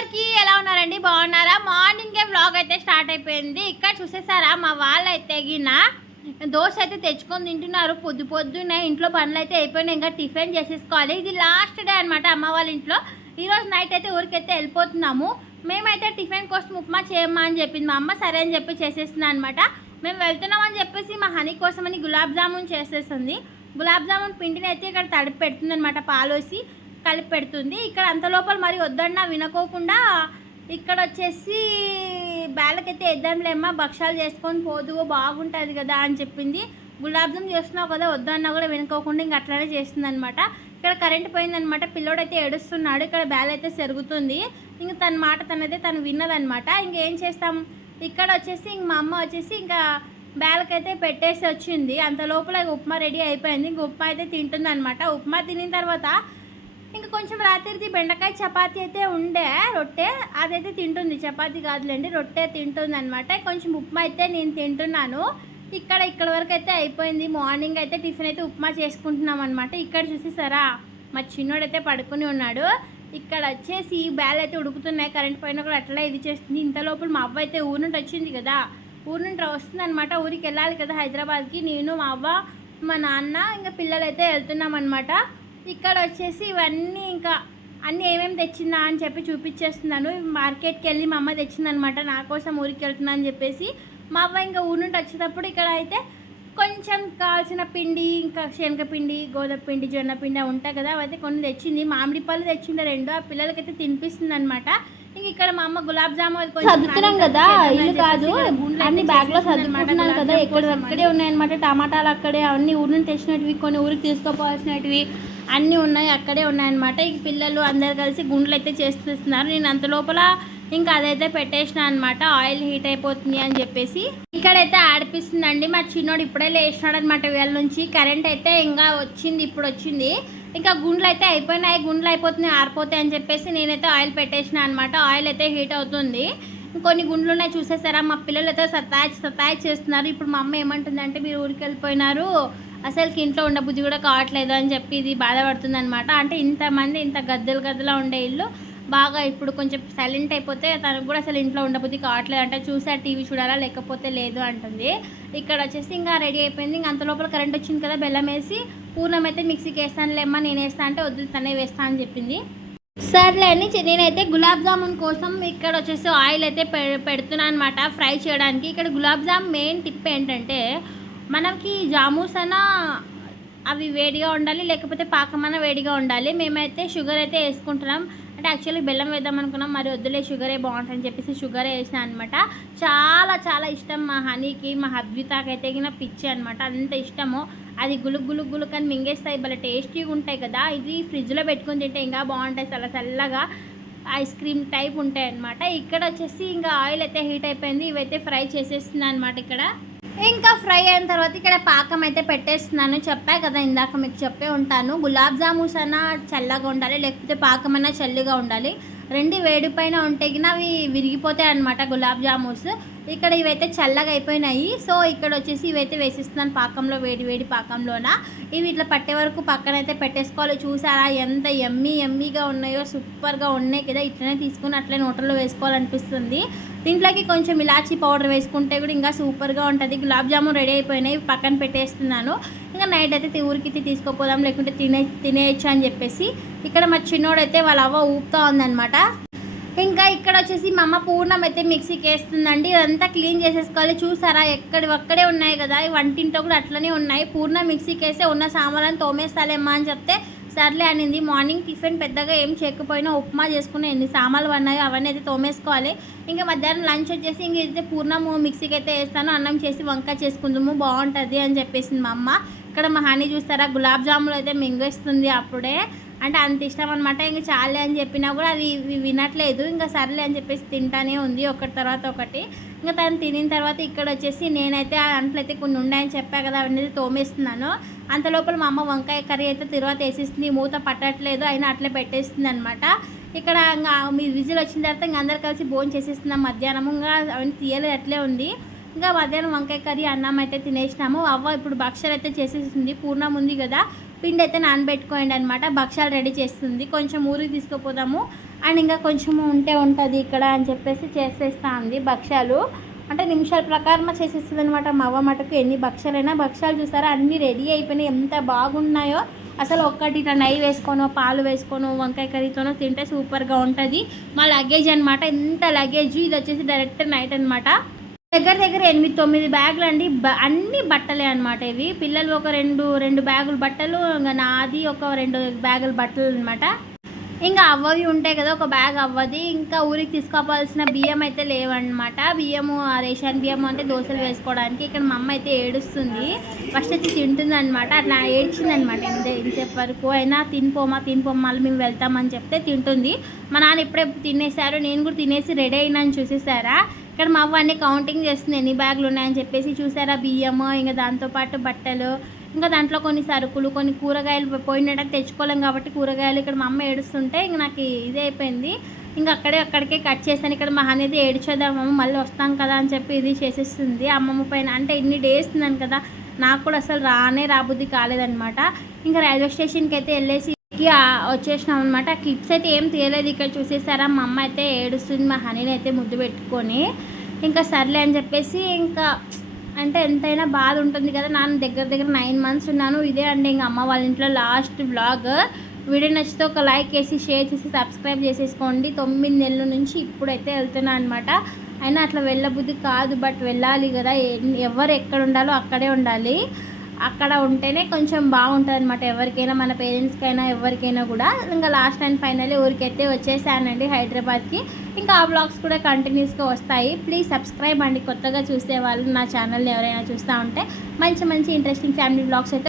అందరికీ ఎలా ఉన్నారండి? బాగున్నారా? మార్నింగే వ్లాగ్ అయితే స్టార్ట్ అయిపోయింది. ఇక్కడ చూసేసారా మా వాళ్ళు అయితే దోశ అయితే తెచ్చుకొని తింటున్నారు. పొద్దున్నే ఇంట్లో పనులు అయితే అయిపోయినాయి. ఇంకా టిఫిన్ చేసేసుకోవాలి. ఇది లాస్ట్ డే అనమాట అమ్మ వాళ్ళ ఇంట్లో. ఈరోజు నైట్ అయితే ఊరికైతే వెళ్ళిపోతున్నాము. మేమైతే టిఫిన్ కోసం ఉప్మా చేయమ్మా అని చెప్పింది మా అమ్మ. సరే అని చెప్పి చేసేస్తున్నాను అనమాట. మేము వెళ్తున్నామని చెప్పేసి మా హనీ కోసం అని గులాబ్ జామున్ చేసేస్తుంది. గులాబ్ జామున్ పిండిని అయితే ఇక్కడ తడిపి పెడుతుంది అనమాట. పాలోసి కలిపి పెడుతుంది. ఇక్కడ అంత లోపల మరి వద్దన్నా వినుకోకుండా ఇక్కడ వచ్చేసి బ్యాలకైతే వేద్దాంలేమ్మా, భక్షాలు చేసుకొని పోదు బాగుంటుంది కదా అని చెప్పింది. గులాబ్ జామ్ చేస్తున్నావు కదా వద్దన్నా కూడా వినుకోకుండా ఇంక అట్లనే చేస్తుంది అనమాట. ఇక్కడ కరెంట్ పోయిందనమాట. పిల్లోడైతే ఏడుస్తున్నాడు. ఇక్కడ బ్యాల్ అయితే సెరుగుతుంది. ఇంక తన మాట తను విన్నదనమాట. ఇంకేం చేస్తాం. ఇక్కడ వచ్చేసి ఇంక మా అమ్మ వచ్చేసి ఇంకా బ్యాలకైతే పెట్టేసి వచ్చింది. అంత లోపల ఉప్మా రెడీ అయిపోయింది. ఇంక ఉప్మా అయితే తింటుంది అనమాట. ఉప్మా తినిన తర్వాత ఇంకా కొంచెం రాత్రిది బెండకాయ చపాతీ అయితే ఉండే రొట్టె అదైతే తింటుంది. చపాతీ కాదులేండి, రొట్టె తింటుంది అనమాట. కొంచెం ఉప్మా అయితే నేను తింటున్నాను. ఇక్కడ వరకు అయితే అయిపోయింది. మార్నింగ్ అయితే టిఫిన్ అయితే ఉప్మా చేసుకుంటున్నాం అనమాట. ఇక్కడ చూసేసారా మా చిన్నోడైతే పడుకుని ఉన్నాడు. ఇక్కడ వచ్చేసి బ్యాల్ అయితే ఉడుకుతున్నాయి. కరెంట్ పైన కూడా అట్లా ఇది చేస్తుంది. ఇంత లోపల మా అవ్వ అయితే ఊరు నుండి వచ్చింది కదా, ఊరు నుండి వస్తుంది అనమాట. ఊరికి వెళ్ళాలి కదా హైదరాబాద్కి. నేను మా అవ్వ మా నాన్న ఇంకా పిల్లలు అయితే వెళ్తున్నాం అనమాట. ఇక్కడ వచ్చేసి ఇవన్నీ ఇంకా అన్నీ ఏమేమి తెచ్చిందా అని చెప్పి చూపించేస్తున్నాను. మార్కెట్కి వెళ్ళి మా అమ్మ తెచ్చిందనమాట. నా కోసం ఊరికి వెళ్తున్నా అని చెప్పేసి. మా అవ్వ ఇంకా ఊరు నుండి వచ్చేటప్పుడు ఇక్కడ అయితే కొంచెం కావాల్సిన పిండి, ఇంకా శనగపిండి, గోధుమ పిండి, జొన్న పిండి ఉంటాయి కదా, అవైతే కొన్ని తెచ్చింది. మామిడి పళ్ళు తెచ్చిండే 2. ఆ పిల్లలకైతే తినిపిస్తుంది అనమాట. ఇంక ఇక్కడ మా అమ్మ గులాబ్ జామున్ చదువుతున్నాం కదా, ఇల్లు కాదు అన్ని బ్యాగ్ లో చదువుకుంటున్నాను కదా, అక్కడే ఉన్నాయన్నమాట. టమాటాలు అక్కడే, అన్ని ఊరి నుంచి తెచ్చినవి, కొన్ని ఊరికి తీసుకోపోవాల్సినవి అన్నీ ఉన్నాయి, అక్కడే ఉన్నాయన్నమాట. ఇంక పిల్లలు అందరు కలిసి గుండ్లు అయితే చేస్తున్నారు. నేను అంత లోపల ఇంకా అదైతే పెట్టేసిన అనమాట. ఆయిల్ హీట్ అయిపోతుంది అని చెప్పేసి. ఇక్కడైతే ఆడిపిస్తుందండి. మా చిన్నోడు ఇప్పుడే లేచినాడు అనమాట వేళ నుంచి. కరెంట్ అయితే ఇంకా వచ్చింది, ఇప్పుడు వచ్చింది. ఇంకా గుండ్లు అయితే అయిపోయినాయి. గుండ్లు అయిపోతున్నాయి, ఆరిపోతాయి అని చెప్పేసి నేనైతే ఆయిల్ పెట్టేసిన అనమాట. ఆయిల్ అయితే హీట్ అవుతుంది. కొన్ని గుండ్లు ఉన్నాయి చూసేసారా. మా పిల్లలు అయితే సతాయి చేస్తున్నారు. ఇప్పుడు మా అమ్మ ఏమంటుందంటే, మీరు ఊరికి వెళ్ళిపోయినారు, అసలుకి ఇంట్లో ఉండబుద్ధి కూడా కావట్లేదు అని చెప్పి ఇది బాధపడుతుంది అనమాట. అంటే ఇంతమంది ఇంత గద్దెలా ఉండే ఇల్లు బాగా ఇప్పుడు కొంచెం సైలెంట్ అయిపోతే తనకు కూడా అసలు ఇంట్లో ఉండబుద్ధి కావట్లేదు అంటే, చూసా టీవీ చూడాలా లేకపోతే లేదు అంటుంది. ఇక్కడ వచ్చేసి ఇంకా రెడీ అయిపోయింది. ఇంకా అంత లోపల కరెంట్ వచ్చింది కదా, బెల్లం వేసి పూర్ణం అయితే మిక్సీకి వేస్తానులేమ్మా, నేను వేస్తా అంటే వద్దు తనే వేస్తా అని చెప్పింది. సర్లే అని నేనైతే గులాబ్ జామున్ కోసం ఇక్కడ వచ్చేసి ఆయిల్ అయితే పెడుతున్నాను అనమాట ఫ్రై చేయడానికి. ఇక్కడ గులాబ్ జామ్ మెయిన్ టిప్ ఏంటంటే, మనకి జామూస్ అన్నా అవి వేడిగా ఉండాలి, లేకపోతే పాకమన్నా వేడిగా ఉండాలి. మేమైతే షుగర్ అయితే వేసుకుంటున్నాం. అంటే యాక్చువల్లీ బెల్లం వేద్దాం అనుకున్నాం, మరి వద్దులే షుగరే బాగుంటుందని చెప్పేసి షుగరే వేసిన అనమాట. చాలా ఇష్టం మా హనీకి, మా హద్వితాకి అయితే పిచ్చి అనమాట. అంత ఇష్టము. అది గులుగు కానీ మింగేస్తాయి, భలే టేస్టీగా ఉంటాయి కదా. ఇది ఫ్రిడ్జ్లో పెట్టుకుని తింటే ఇంకా బాగుంటాయి, చల్లగా ఐస్ క్రీమ్ టైప్ ఉంటాయి అనమాట. ఇక్కడ వచ్చేసి ఇంకా ఆయిల్ అయితే హీట్ అయిపోయింది. ఇవైతే ఫ్రై చేసేస్తున్నాను అనమాట. ఇక్కడ ఇంకా ఫ్రై అయిన తర్వాత ఇక్కడ పాకం అయితే పెట్టేస్తున్నాను. చెప్పా కదా ఇందాక, మీకు చెప్పే ఉంటాను. గులాబ్ జామున్స్ అన్నా చల్లగా ఉండాలి, లేకపోతే పాకం అన్నా చల్లగా ఉండాలి. 2 వేడి పైన ఉంటే అవి విరిగిపోతాయి అనమాట గులాబ్ జామున్స్. ఇక్కడ ఇవైతే చల్లగా అయిపోయినాయి. సో ఇక్కడ వచ్చేసి ఇవైతే వేసిస్తున్నాను పాకంలో, వేడి పాకంలోన. ఇవి ఇట్లా పట్టే వరకు పక్కన అయితే పెట్టేసుకోవాలి. చూసారా ఎంత ఎమ్మీగా ఉన్నాయో, సూపర్గా ఉన్నాయి కదా. ఇట్లనే తీసుకుని అట్లే నోటల్లో వేసుకోవాలనిపిస్తుంది. దీంట్లోకి కొంచెం ఇలాచీ పౌడర్ వేసుకుంటే కూడా ఇంకా సూపర్గా ఉంటుంది. గులాబ్ జామున్ రెడీ అయిపోయినాయి, పక్కన పెట్టేస్తున్నాను. ఇంకా నైట్ అయితే ఊరికి తీసుకోపోదాం, లేకుంటే తినేయచ్చు అని చెప్పేసి. ఇక్కడ మా చిన్నోడైతే వాళ్ళ అవ్వ ఊపుతా ఉందన్నమాట. ఇంకా ఇక్కడ వచ్చేసి మా అమ్మ పూర్ణం అయితే మిక్సీకి వేస్తుందండి. ఇదంతా క్లీన్ చేసేసుకోవాలి. చూసారా ఒక్కడే ఉన్నాయి కదా, వంటింట్లో కూడా అట్లనే ఉన్నాయి. పూర్ణం మిక్సీకి వేస్తే ఉన్న సామాన్లను తోమేస్తాలేమ్మా అని చెప్తే సర్లే అనింది. మార్నింగ్ టిఫిన్ పెద్దగా ఏం చేయకపోయినా ఉప్మా చేసుకుని ఎన్ని సామాన్లు ఉన్నాయో అవన్నీ అయితే తోమేసుకోవాలి. ఇంకా మధ్యాహ్నం లంచ్ వచ్చేసి ఇంక అయితే పూర్ణము మిక్సీకి అయితే వేస్తాను, అన్నం చేసి వంకాయ చేసుకుందాము బాగుంటుంది అని చెప్పేసింది మా అమ్మ. ఇక్కడ మా హనీ చూస్తారా గులాబ్ జాములు అయితే మింగేస్తుంది అప్పుడే. అంటే అంత ఇష్టం అనమాట. ఇంక చాలే అని చెప్పినా కూడా అది వినట్లేదు. ఇంకా సర్లే అని చెప్పేసి తింటానే ఉంది ఒకటి తర్వాత ఒకటి. ఇంకా తను తినిన తర్వాత ఇక్కడ వచ్చేసి నేనైతే ఆ అంట్లు అయితే కొన్ని ఉన్నాయని చెప్పా కదా, అవన్నీ తోమేస్తున్నాను. అంత లోపల మా అమ్మ వంకాయ కర్రీ అయితే తర్వాత వేసేస్తుంది. మూత పట్టట్లేదు, అయినా అట్లే పెట్టేస్తుంది అనమాట. ఇక్కడ ఇంకా మీ విజిల్ వచ్చిన తర్వాత ఇంకా అందరు కలిసి భోజనం చేసేస్తున్నాం మధ్యాహ్నం. ఇంకా అవన్నీ తీయలేదు, అట్లే ఉంది. ఇంకా మధ్యాహ్నం వంకాయ కర్రీ అన్నం అయితే తినేసినాము. అవ్వ ఇప్పుడు భక్షలు అయితే చేసేసింది. పూర్ణం ఉంది కదా, పిండి అయితే నానబెట్టుకోండి అనమాట. భక్షాలు రెడీ చేస్తుంది. కొంచెం ఊరికి తీసుకుపోదాము అండ్ ఇంకా కొంచెం ఉంటుంది ఇక్కడ అని చెప్పేసి చేసేస్తా ఉంది భక్షాలు. అంటే నిమిషాల ప్రకారం చేసేస్తుంది అనమాట. మా అవ్వ మటుకు ఎన్ని భక్షాలైనా భక్షాలు చూసారా అన్నీ రెడీ అయిపోయినాయి. ఎంత బాగున్నాయో అసలు. ఒక్కటి ఇట్లా నెయ్యి వేసుకోనో పాలు వేసుకోనో వంకాయ కర్రీతోనో తింటే సూపర్గా ఉంటుంది. మా లగేజ్ అనమాట. ఎంత లగేజ్. ఇది వచ్చేసి డైరెక్ట్ నైట్ అనమాట. దగ్గర 8-9 బ్యాగులు అండి. అన్ని బట్టలే అనమాట ఇవి. పిల్లలు ఒక రెండు బ్యాగులు బట్టలు, ఇంకా నాది ఒక 2 బ్యాగులు బట్టలు అనమాట. ఇంకా అవ్వవి ఉంటాయి కదా, ఒక బ్యాగ్ అవ్వది. ఇంకా ఊరికి తీసుకోవాల్సిన బియ్యం అయితే లేవన్నమాట. బియ్యము రేషన్ బియ్యము అంటే దోశలు వేసుకోవడానికి. ఇక్కడ మా అమ్మ అయితే ఏడుస్తుంది. ఫస్ట్ అయితే తింటుంది అనమాట. అట్లా ఏడ్చింది అనమాట. ఇంతసేపు వరకు అయినా తినిపోమా మళ్ళీ మేము వెళ్తామని చెప్తే తింటుంది. మా నాన్న ఇప్పుడే తినేసారు. నేను కూడా తినేసి రెడీ అయినాను. చూసేసారా ఇక్కడ మా అవ్వ అన్నీ కౌంటింగ్ చేస్తుంది ఎన్ని బ్యాగులు ఉన్నాయని చెప్పేసి. చూసారా బియ్యము, ఇంకా దాంతోపాటు బట్టలు, ఇంకా దాంట్లో కొన్ని సరుకులు, కొన్ని కూరగాయలు పోయినట్టు తెచ్చుకోలేం కాబట్టి కూరగాయలు. ఇక్కడ మా అమ్మ ఏడుస్తుంటే ఇంక నాకు ఇదే అయిపోయింది. ఇంకా అక్కడికే కట్ చేశాను. ఇక్కడ మా అనేది ఏడ్చేద్దామమ్మ మళ్ళీ వస్తాం కదా అని చెప్పి ఇది చేసేస్తుంది అమ్మమ్మ పైన. అంటే ఇన్ని డేస్ ఉన్నాను కదా, నాకు కూడా అసలు రాబుద్ది కాలేదనమాట. ఇంకా రైల్వే స్టేషన్కి అయితే వెళ్ళేసి వచ్చేసినాం అనమాట. క్లిప్స్ అయితే ఏం తీయలేదు. ఇక్కడ చూసేసారా మా అమ్మ అయితే ఏడుస్తుంది. మా హనీని అయితే ముద్దు పెట్టుకొని ఇంకా సర్లే అని చెప్పేసి ఇంకా అంటే ఎంతైనా బాధ ఉంటుంది కదా. నాన్న దగ్గర 9 months ఉన్నాను. ఇదే అండి ఇంకా అమ్మ వాళ్ళ ఇంట్లో లాస్ట్ వ్లాగ్. వీడియో నచ్చితే ఒక లైక్ వేసి షేర్ చేసి సబ్స్క్రైబ్ చేసేసుకోండి. 9 నెలల నుంచి ఇప్పుడైతే వెళ్తున్నాను అనమాట. అయినా అట్లా వెళ్ళబుద్ధి కాదు, బట్ వెళ్ళాలి కదా. ఎవరు ఎక్కడ ఉండాలో అక్కడే ఉండాలి. అక్కడ ఉంటేనే కొంచెం బాగుంటుంది అనమాట. ఎవరికైనా, మన పేరెంట్స్కైనా ఎవరికైనా కూడా. ఇంకా లాస్ట్ అండ్ ఫైనల్లీ ఊరికైతే వచ్చేసానండి హైదరాబాద్కి. ఇంకా ఆ బ్లాగ్స్ కూడా కంటిన్యూస్గా వస్తాయి. ప్లీజ్ సబ్స్క్రైబ్ అండి. కొత్తగా చూసే వాళ్ళు నా ఛానల్ని ఎవరైనా చూస్తూ ఉంటే మంచి ఇంట్రెస్టింగ్ ఫ్యామిలీ బ్లాగ్స్ అయితే